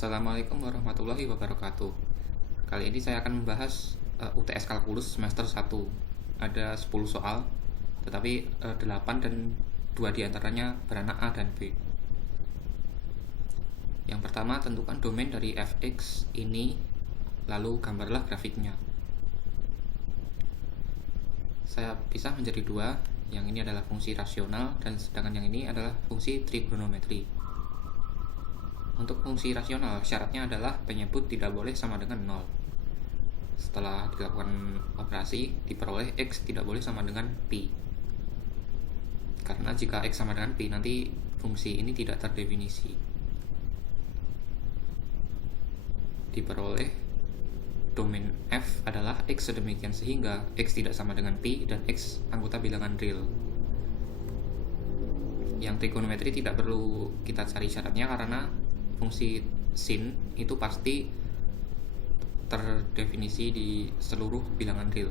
Assalamualaikum warahmatullahi wabarakatuh. Kali ini saya akan membahas UTS Kalkulus semester 1. Ada 10 soal, tetapi 8 dan 2 diantaranya beranak A dan B. Yang pertama, tentukan domain dari fx ini, lalu gambarlah grafiknya. Saya pisah menjadi dua, yang ini adalah fungsi rasional dan sedangkan yang ini adalah fungsi trigonometri. Untuk fungsi rasional, syaratnya adalah penyebut tidak boleh sama dengan 0. Setelah dilakukan operasi, diperoleh x tidak boleh sama dengan pi. Karena jika x sama dengan pi, nanti fungsi ini tidak terdefinisi. Diperoleh domain f adalah x sedemikian sehingga x tidak sama dengan pi dan x anggota bilangan real. Yang trigonometri tidak perlu kita cari syaratnya karena fungsi sin itu pasti terdefinisi di seluruh bilangan real.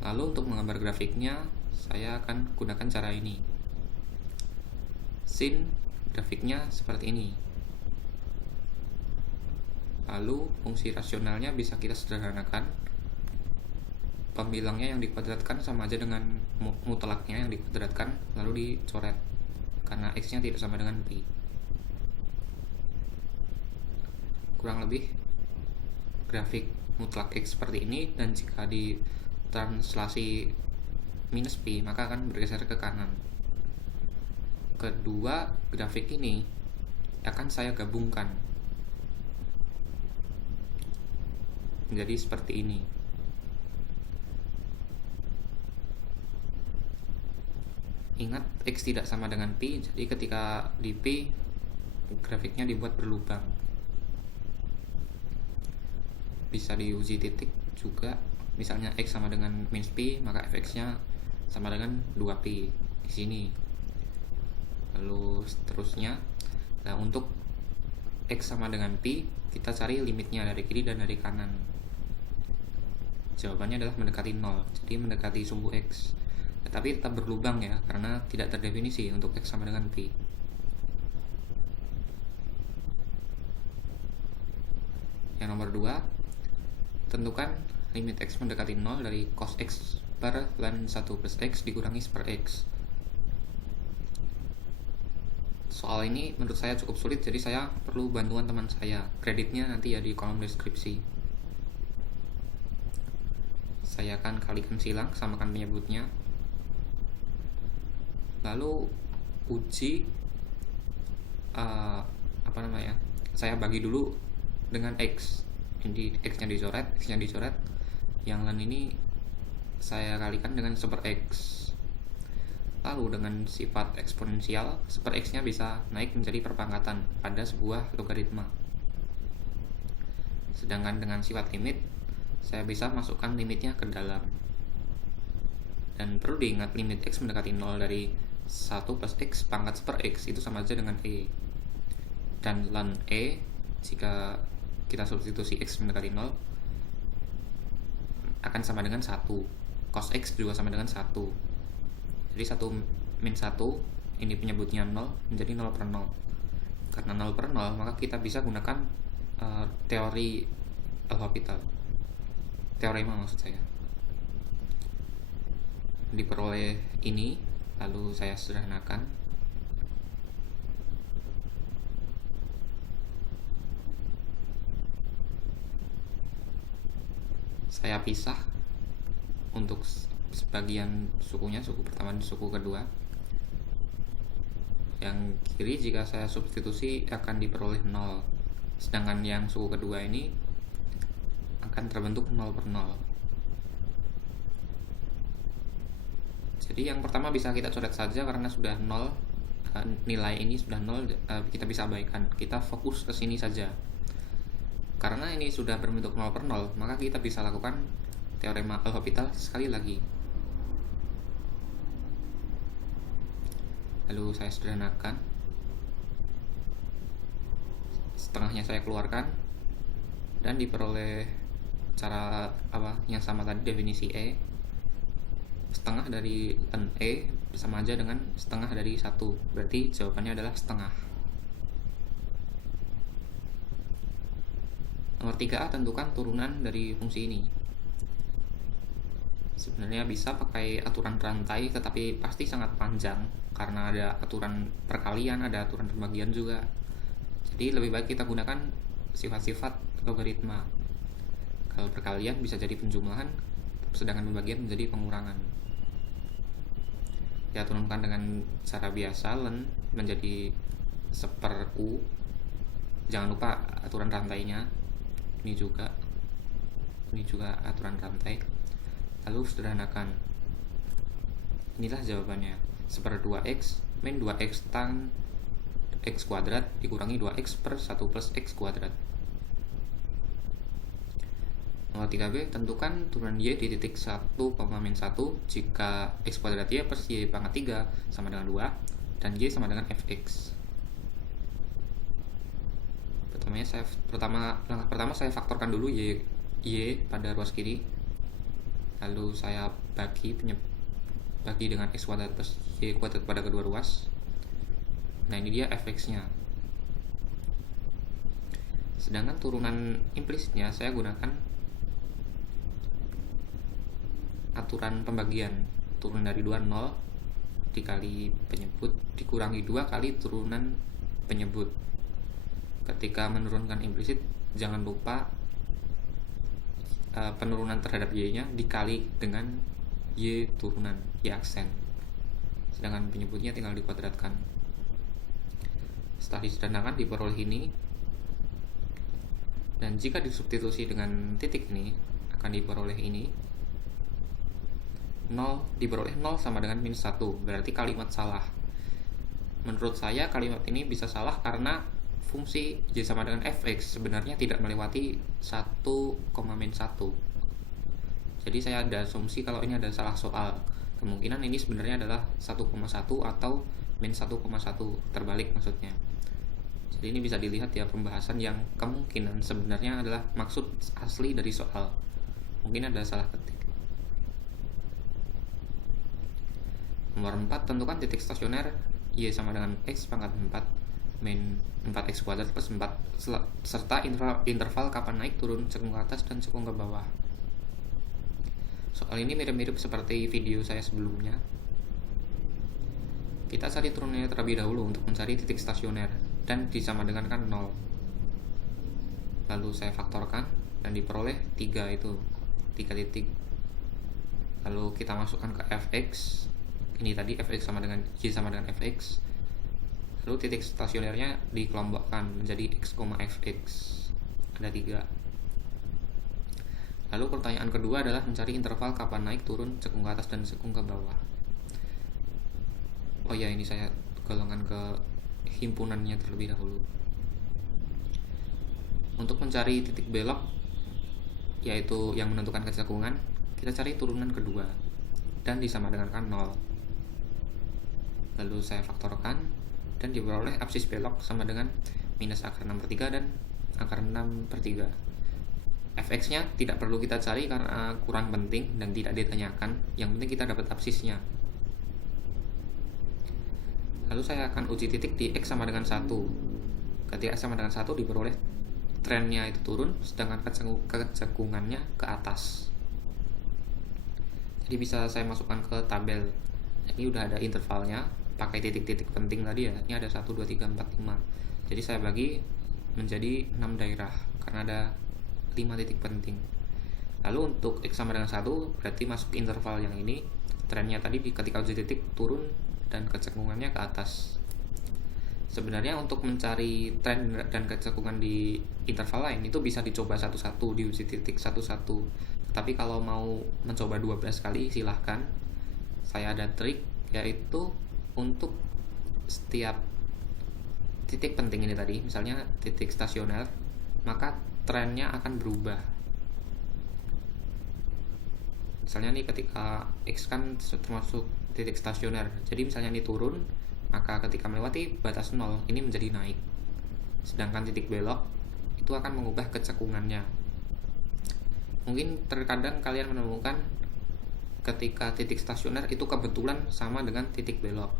Lalu untuk menggambar grafiknya, saya akan gunakan cara ini. Sin grafiknya seperti ini. Lalu fungsi rasionalnya bisa kita sederhanakan. Pembilangnya yang dikuadratkan sama aja dengan mutlaknya yang dikuadratkan lalu dicoret, karena x-nya tidak sama dengan pi. Kurang lebih grafik mutlak x seperti ini, dan jika ditranslasi minus pi maka akan bergeser ke kanan. Kedua grafik ini akan saya gabungkan menjadi seperti ini. Ingat, x tidak sama dengan pi, jadi ketika di pi grafiknya dibuat berlubang. Bisa diuji titik juga, misalnya x sama dengan minus pi, maka fx-nya sama dengan 2pi di sini. Lalu seterusnya. Nah, untuk x sama dengan pi, kita cari limitnya dari kiri dan dari kanan. Jawabannya adalah mendekati 0, jadi mendekati sumbu x. Tetapi tetap berlubang ya, karena tidak terdefinisi untuk x sama dengan pi. Yang nomor 2, tentukan limit x mendekati 0 dari cos x per ln 1 plus x dikurangi per x. Soal ini menurut saya cukup sulit, jadi saya perlu bantuan teman saya. Kreditnya nanti ya di kolom deskripsi. Saya akan kalikan silang, samakan penyebutnya. Lalu uji saya bagi dulu dengan x. Jadi x-nya dicoret, yang lain ini saya kalikan dengan super x. Lalu dengan sifat eksponensial, super x-nya bisa naik menjadi perpangkatan pada sebuah logaritma. Sedangkan dengan sifat limit, saya bisa masukkan limitnya ke dalam. Dan perlu diingat, limit x mendekati 0 dari 1 plus x pangkat per x itu sama aja dengan e. Dan ln e, jika kita substitusi x mendekati 0, akan sama dengan 1. Cos x juga sama dengan 1. Jadi 1 min 1, ini penyebutnya 0, menjadi 0 per 0. Karena 0 per 0, maka kita bisa gunakan teori L'Hopital. Teorema maksud saya. Diperoleh ini, lalu saya sederhanakan. Saya pisah untuk sebagian sukunya, suku pertama dan suku kedua. Yang kiri jika saya substitusi akan diperoleh 0, sedangkan yang suku kedua ini akan terbentuk 0 per 0. Jadi yang pertama bisa kita coret saja karena sudah 0, nilai ini sudah 0, kita bisa abaikan. Kita fokus ke sini saja. Karena ini sudah berbentuk 0 per 0, maka kita bisa lakukan teorema L'Hopital sekali lagi. Lalu saya sederhanakan. Setengahnya saya keluarkan dan diperoleh cara yang sama tadi, definisi E. Setengah dari ln E sama aja dengan setengah dari 1. Berarti jawabannya adalah setengah. Nomor 3A, tentukan turunan dari fungsi ini. Sebenarnya bisa pakai aturan rantai, tetapi pasti sangat panjang karena ada aturan perkalian, ada aturan pembagian juga. Jadi lebih baik kita gunakan sifat-sifat logaritma. Kalau perkalian bisa jadi penjumlahan, sedangkan pembagian menjadi pengurangan. Kita turunkan dengan cara biasa, ln menjadi 1/u. Jangan lupa aturan rantainya. Ini juga aturan rantai. Lalu sederhanakan. Inilah jawabannya. 1/2x min 2x tan x kuadrat dikurangi 2x per 1 plus x kuadrat. Nomor 3b, tentukan turunan y di titik 1, min 1 jika x kuadrat y plus y pangkat 3 sama dengan 2 dan y sama dengan fx. Langkah pertama saya faktorkan dulu y pada ruas kiri. Lalu saya bagi dengan x kuadrat plus y kuadrat pada kedua ruas. Nah, ini dia fx-nya. Sedangkan turunan implisitnya saya gunakan aturan pembagian. Turun dari 2, 0 dikali penyebut dikurangi 2 kali turunan penyebut. Ketika menurunkan implisit, jangan lupa penurunan terhadap y-nya dikali dengan y turunan, y aksen. Sedangkan penyebutnya tinggal dikuadratkan. Setelah disederhanakan diperoleh ini. Dan jika disubstitusi dengan titik ini, akan diperoleh ini. 0 diperoleh 0 sama dengan min 1, berarti kalimat salah. Menurut saya kalimat ini bisa salah karena fungsi y sama dengan fx sebenarnya tidak melewati 1, min 1. Jadi saya ada asumsi kalau ini ada salah soal. Kemungkinan ini sebenarnya adalah 1,1 atau min 1,1, terbalik maksudnya. Jadi ini bisa dilihat ya pembahasan yang kemungkinan sebenarnya adalah maksud asli dari soal. Mungkin ada salah ketik. Nomor 4, tentukan titik stasioner y sama dengan x pangkat 4 min 4x kuadrat plus 4 serta interval kapan naik, turun, cekung ke atas dan cekung ke bawah. Soal ini mirip-mirip seperti video saya sebelumnya. Kita cari turunannya terlebih dahulu untuk mencari titik stasioner dan disama dengan kan 0. Lalu saya faktorkan dan diperoleh 3 titik. Lalu kita masukkan ke fx. Ini tadi fx sama dengan y sama dengan fx. Lalu titik stasionernya dikelompokkan menjadi x, fx. Ada 3. Lalu pertanyaan kedua adalah mencari interval kapan naik, turun, cekung ke atas dan cekung ke bawah. Oh ya, ini saya golongan ke himpunannya terlebih dahulu. Untuk mencari titik belok, yaitu yang menentukan kecekungan, kita cari turunan kedua dan disama dengan kan 0. Lalu saya faktorkan dan diperoleh absis belok sama dengan minus akar 6/3 dan akar 6/3. fx-nya tidak perlu kita cari karena kurang penting dan tidak ditanyakan. Yang penting kita dapat absisnya. Lalu saya akan uji titik di x sama dengan 1. Ketika x sama dengan 1 diperoleh trennya itu turun, sedangkan kecekungannya ke atas. Jadi bisa saya masukkan ke tabel. Ini udah ada intervalnya, pakai titik-titik penting tadi ya. Ini ada 1, 2, 3, 4, 5. Jadi saya bagi menjadi 6 daerah karena ada 5 titik penting. Lalu untuk x sama dengan 1 berarti masuk interval yang ini. Trennya tadi ketika uji titik turun dan kecekungannya ke atas. Sebenarnya untuk mencari tren dan kecekungan di interval lain itu bisa dicoba satu-satu, diuji titik satu-satu. Tapi kalau mau mencoba 12 kali silahkan. Saya ada trik, yaitu untuk setiap titik penting ini tadi, misalnya titik stasioner, maka trennya akan berubah. Misalnya nih ketika x kan termasuk titik stasioner, jadi misalnya ini turun, maka ketika melewati batas 0 ini menjadi naik. Sedangkan titik belok itu akan mengubah kecekungannya. Mungkin terkadang kalian menemukan ketika titik stasioner itu kebetulan sama dengan titik belok.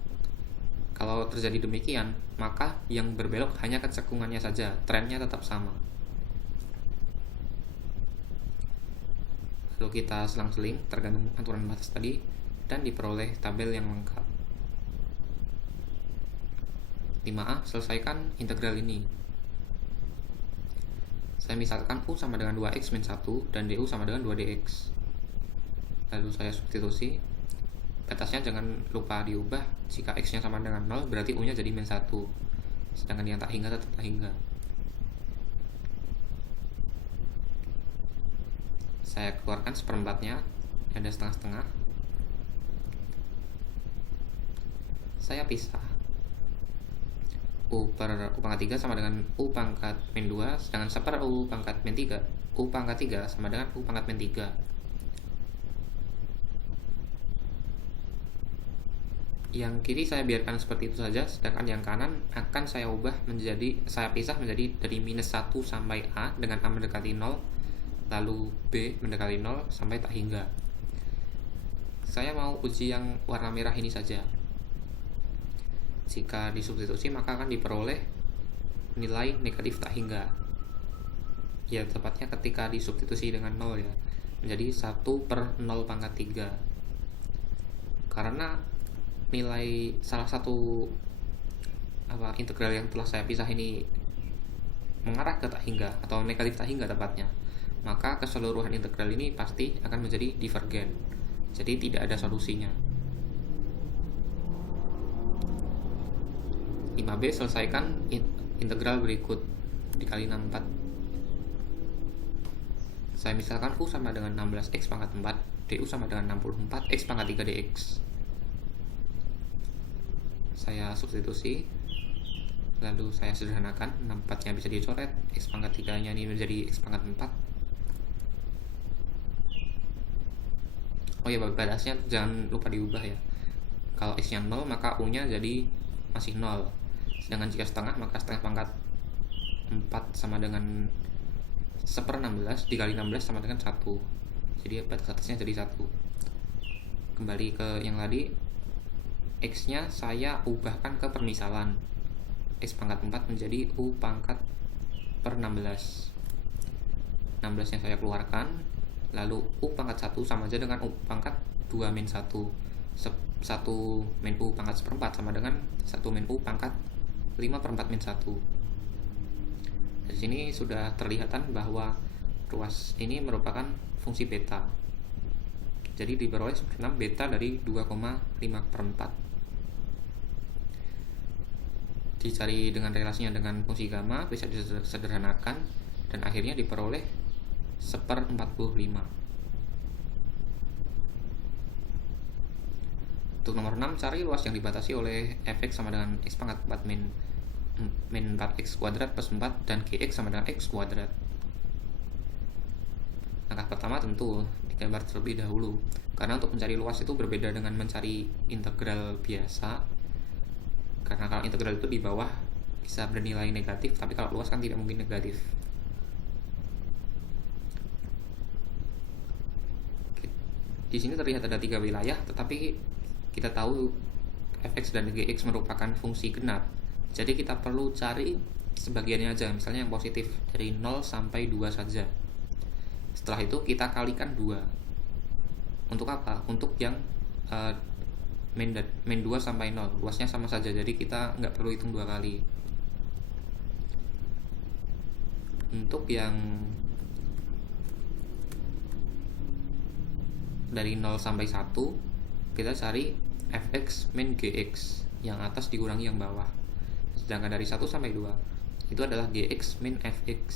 Kalau terjadi demikian, maka yang berbelok hanya kecekungannya saja, trennya tetap sama. Lalu kita selang-seling tergantung aturan batas tadi dan diperoleh tabel yang lengkap. 5A, selesaikan integral ini. Saya misalkan U sama dengan 2x min 1 dan DU sama dengan 2dx. Lalu saya substitusi. Batasnya jangan lupa diubah. Jika x-nya sama dengan 0, berarti U-nya jadi min 1. Sedangkan yang tak hingga tetap tak hingga. Saya keluarkan seperempatnya, ada setengah-setengah. Saya pisah. U per U pangkat 3 sama dengan U pangkat min 2, sedangkan seper U pangkat min 3. U pangkat 3 sama dengan U pangkat min 3. Yang kiri saya biarkan seperti itu saja, sedangkan yang kanan akan saya pisah menjadi dari minus 1 sampai A dengan A mendekati 0, lalu B mendekati 0 sampai tak hingga. Saya mau uji yang warna merah ini saja. Jika disubstitusi maka akan diperoleh nilai negatif tak hingga. Ya, tepatnya ketika disubstitusi dengan 0 ya, menjadi 1 per 0 pangkat 3. Karena nilai salah satu integral yang telah saya pisah ini mengarah ke tak hingga atau negatif tak hingga tepatnya, maka keseluruhan integral ini pasti akan menjadi divergen. Jadi tidak ada solusinya. 5B, selesaikan integral berikut dikali 64. Saya misalkan U sama dengan 16x pangkat 4, DU sama dengan 64x pangkat 3 dx. Saya substitusi, lalu saya sederhanakan. 64 nya bisa dicoret, x pangkat 3 nya ini menjadi x pangkat 4. Oh ya, batasnya jangan lupa diubah ya. Kalau x nya 0 maka U nya jadi masih 0. Sedangkan jika setengah maka setengah pangkat 4 sama dengan 1/16 dikali 16 sama dengan 1. Jadi batas atasnya jadi 1. Kembali ke yang tadi, x-nya saya ubahkan ke permisalan. X pangkat 4 menjadi U pangkat per 16. 16 yang saya keluarkan, lalu U pangkat 1 sama aja dengan U pangkat 2 min 1. 1 min U pangkat seperempat sama dengan 1 min U pangkat 5/4 min 1. Dari sini sudah terlihatan bahwa ruas ini merupakan fungsi beta. Jadi diperoleh 6 beta dari 2,5/4. Dicari dengan relasinya dengan fungsi gamma, bisa disederhanakan dan akhirnya diperoleh 1/45. Untuk nomor 6, cari luas yang dibatasi oleh fx sama dengan x pangkat 4 min 4x kuadrat plus 4 dan gx sama dengan x kuadrat. Langkah pertama tentu digambar terlebih dahulu, karena untuk mencari luas itu berbeda dengan mencari integral biasa. Karena kalau integral itu di bawah bisa bernilai negatif, tapi kalau luas kan tidak mungkin negatif. Di sini terlihat ada 3 wilayah, tetapi kita tahu fx dan gx merupakan fungsi genap. Jadi kita perlu cari sebagiannya aja, misalnya yang positif dari 0 sampai 2 saja. Setelah itu kita kalikan 2. Untuk apa? Untuk yang min 2 sampai 0, luasnya sama saja, jadi kita nggak perlu hitung 2 kali. Untuk yang dari 0 sampai 1, kita cari fx min gx, yang atas dikurangi yang bawah. Sedangkan dari 1 sampai 2 itu adalah gx min fx.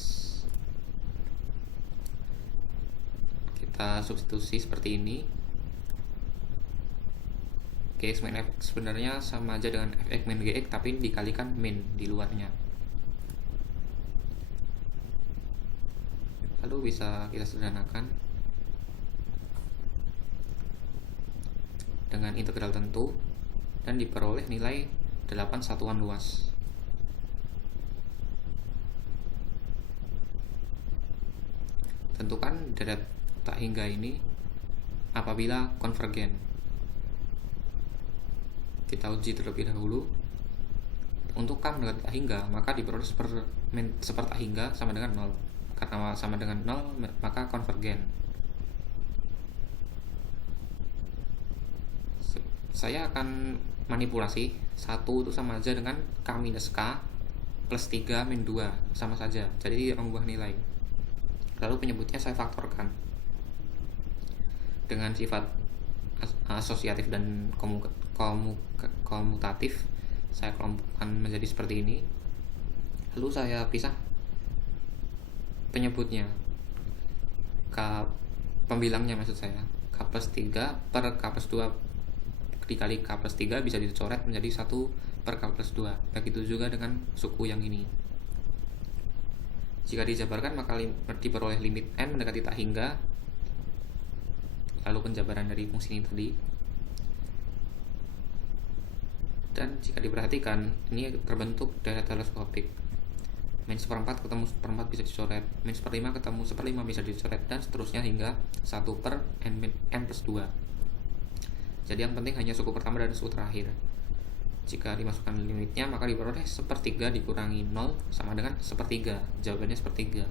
Kita substitusi seperti ini. Gx min fx sebenarnya sama aja dengan fx min gx, tapi dikalikan min di luarnya. Lalu bisa kita sederhanakan dengan integral tentu dan diperoleh nilai 8 satuan luas. Tentukan deret tak hingga ini apabila konvergen. Kita uji terlebih dahulu. Untuk K mendekati tak hingga, maka diperoleh seper tak hingga sama dengan 0. Karena sama dengan 0, maka konvergen. Saya akan manipulasi 1 itu sama aja dengan K minus K plus 3 min 2, sama saja, jadi tidak mengubah nilai. Lalu penyebutnya saya faktorkan dengan sifat asosiatif dan komutatif. Saya kelompokkan menjadi seperti ini. Lalu saya pisah penyebutnya, pembilangnya maksud saya, K plus 3 per K plus 2 dikali K plus 3 bisa dicoret menjadi 1 per K plus 2. Begitu juga dengan suku yang ini. Jika dijabarkan maka diperoleh limit n mendekati tak hingga, lalu penjabaran dari fungsi ini tadi. Dan jika diperhatikan, ini terbentuk deret teleskopik. Min seperempat ketemu seperempat bisa dicoret, min seperlima ketemu seperlima bisa dicoret, dan seterusnya hingga 1 per n plus 2. Jadi yang penting hanya suku pertama dan suku terakhir. Jika dimasukkan limitnya, maka diperoleh sepertiga dikurangi 0 sama dengan sepertiga. Jawabannya sepertiga.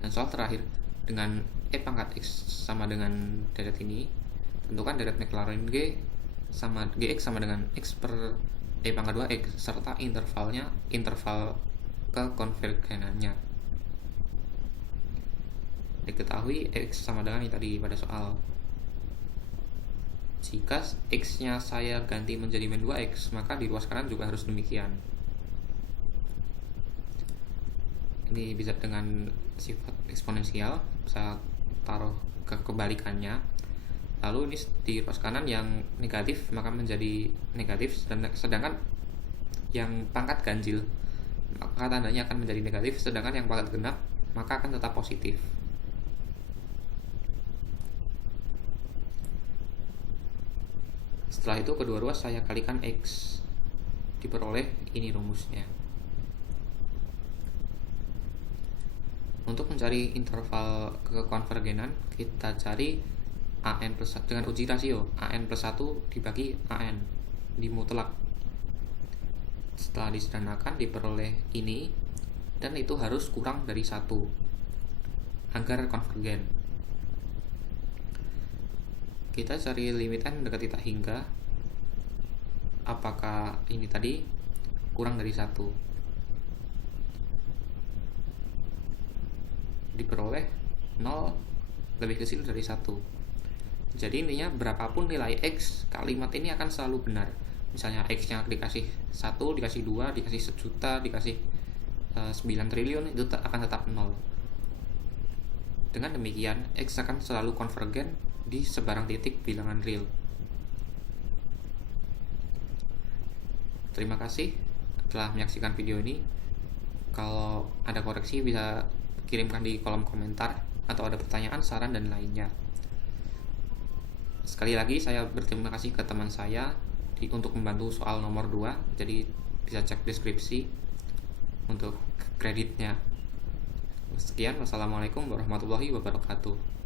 Dan soal terakhir, dengan E pangkat X sama dengan deret ini, tentukan deret Maclaurin Gx sama dengan X per E pangkat 2X, serta interval kekonvergenannya. Diketahui X sama dengan ini tadi pada soal. Jika X-nya saya ganti menjadi min 2X, maka di ruas kanan juga harus demikian. Ini bisa dengan sifat eksponensial, saya taruh kebalikannya. Lalu ini di ruas kanan yang negatif maka menjadi negatif, sedangkan yang pangkat ganjil maka tandanya akan menjadi negatif, sedangkan yang pangkat genap maka akan tetap positif. Setelah itu kedua ruas saya kalikan X, diperoleh ini rumusnya. Untuk mencari interval kekonvergenan, kita cari AN plus dengan uji rasio AN plus 1 dibagi AN di mutlak. Setelah disederhanakan diperoleh ini, dan itu harus kurang dari 1 agar konvergen. Kita cari limit n mendekati tak hingga, apakah ini tadi kurang dari 1. Diperoleh 0 lebih kecil dari 1. Jadi intinya berapapun nilai X, kalimat ini akan selalu benar. Misalnya X-nya dikasih 1, dikasih 2, dikasih 1 juta, dikasih 9 triliun, itu akan tetap 0. Dengan demikian, X akan selalu konvergen di sebarang titik bilangan real. Terima kasih telah menyaksikan video ini. Kalau ada koreksi bisa kirimkan di kolom komentar, atau ada pertanyaan, saran, dan lainnya. Sekali lagi saya berterima kasih ke teman saya untuk membantu soal nomor 2. Jadi bisa cek deskripsi untuk kreditnya. Sekian, wassalamualaikum warahmatullahi wabarakatuh.